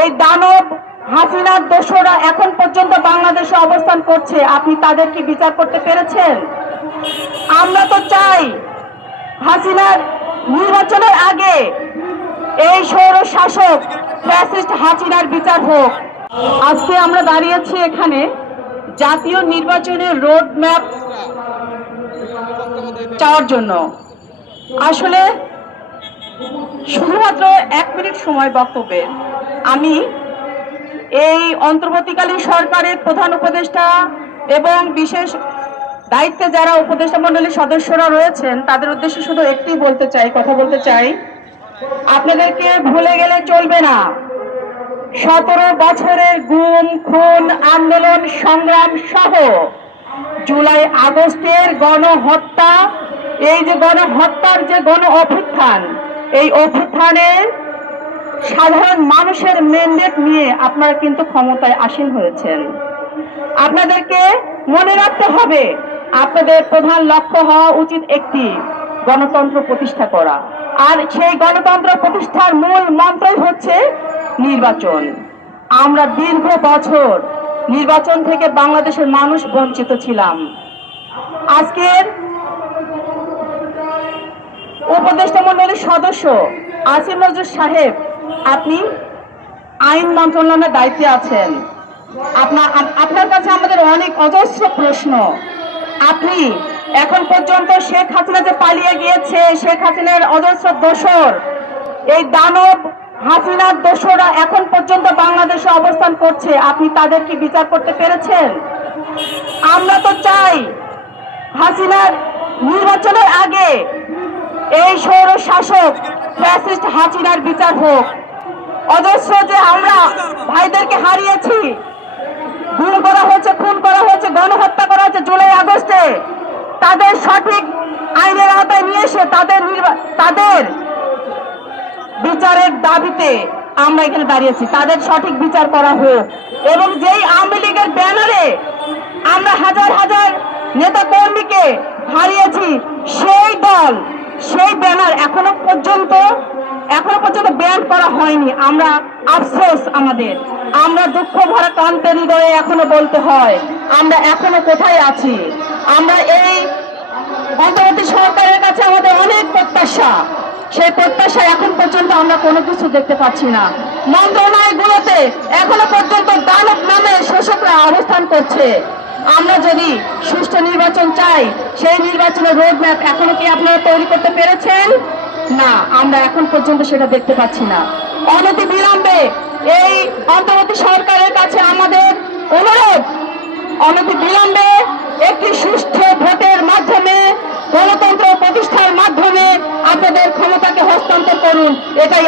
এই দানব হাসিনার দোসররা এখন পর্যন্ত বাংলাদেশে অবস্থান করছে, আপনি তাদের কি বিচার করতে পেরেছেন? আমরা তো চাই হাসিনার নির্বাচনের আগে এই স্বৈর শাসক ফ্যাসিস্ট হাসিনার বিচার হোক। আজকে আমরা দাঁড়িয়েছি এখানে জাতীয় নির্বাচনের রোড ম্যাপ চাওয়ার জন্য। আসলে শুধুমাত্র 1 মিনিট সময় বক্তব্যে আমি এই অন্তর্বর্তীকালীন সরকারের প্রধান উপদেষ্টা এবং বিশেষ দায়িত্বে যারা উপদেষ্টা মণ্ডলীর সদস্যরা রয়েছেন তাদের উদ্দেশ্যে শুধু একটি কথা বলতে চাই, আপনাদেরকে ভুলে গেলে চলবে না। 17 বছরের গুম খুন আন্দোলন সংগ্রাম সহ জুলাই আগস্টের গণহত্যা, এই যে গণহত্যার যে গণ অভ্যুত্থান, এই অভ্যুত্থানের সাধারণ মানুষের ম্যান্ডেট নিয়ে আপনারা কিন্তু ক্ষমতায় আসীন হয়েছেন। আপনাদেরকে মনে রাখতে হবে আপনাদের প্রধান লক্ষ্য হওয়া উচিত একটি গণতন্ত্র প্রতিষ্ঠা করা, আর সেই গণতন্ত্র প্রতিষ্ঠার মূল মন্ত্রই হচ্ছে নির্বাচন। আমরা দীর্ঘ বছর নির্বাচন থেকে বাংলাদেশের মানুষ বঞ্চিত ছিলাম। আজকের উপদেষ্টা মণ্ডলীর সদস্য আসিফ নজরুল সাহেব, আপনি আইন মন্ত্রণালয়ের দায়িত্বে আছেন। আপনার কাছে আমাদের অনেক অজস্র প্রশ্ন। আপনি এখন পর্যন্ত শেখ হাসিনা যে পালিয়ে গিয়েছে, শেখ হাসিনার অজস্র দোসর, এই দানব হাসিনার দোসররা এখন পর্যন্ত বাংলাদেশে অবস্থান করছে, আপনি তাদের কি বিচার করতে পেরেছেন? আমরা তো চাই হাসিনার নির্বাচনের আগে এই স্বৈর শাসক ফ্যাসিস্ট হাসিনার বিচার হোক। অজস্র যে আমরা ভাইদেরকে হারিয়েছি, গুম করা হয়েছে, খুন করা হয়েছে, গণহত্যা করা হয়েছে জুলাই আগস্টে, তাদের সঠিক আইনের আওতায় নিয়ে এসে তাদের বিচারের দাবিতে আমরা এখানে দাঁড়িয়েছি। তাদের সঠিক বিচার করা হোক। এবং যেই আওয়ামী লীগের ব্যানারে আমরা হাজার হাজার নেতা কর্মীকে হারিয়েছি, সেই দল, সেই ব্যানার এখনো পর্যন্ত ব্যান করা হয়নি। আমরা আফসোস, আমরা দুঃখ ভরা কান্তের হৃদয়ে এখনো বলতে হয় আমরা এখনো কোথায় আছি। আমরা এই অন্তর্বর্তী সরকারের কাছে আমাদের অনেক প্রত্যাশা, সেই প্রত্যাশা এখন পর্যন্ত আমরা কোনো কিছু দেখতে পাচ্ছি না। মন্ত্রণালয়গুলোতে এখনো পর্যন্ত দানব নামে শোষকরা অবস্থান করছে। আমরা যদি সুষ্ঠু নির্বাচন চাই, সেই নির্বাচনের রোড ম্যাপ এখনো কি আপনারা তৈরি করতে পেরেছেন? না, আমরা এখন পর্যন্ত সেটা দেখতে পাচ্ছি না। অনতি বিলম্বে এই অন্তর্বর্তী সরকারের কাছে আমাদের অনুরোধ, অনতি বিলম্বে একটি সুষ্ঠু ভোটের মাধ্যমে, গণতন্ত্র প্রতিষ্ঠার মাধ্যমে আপনাদের ক্ষমতাকে হস্তান্তর করুন। এটাই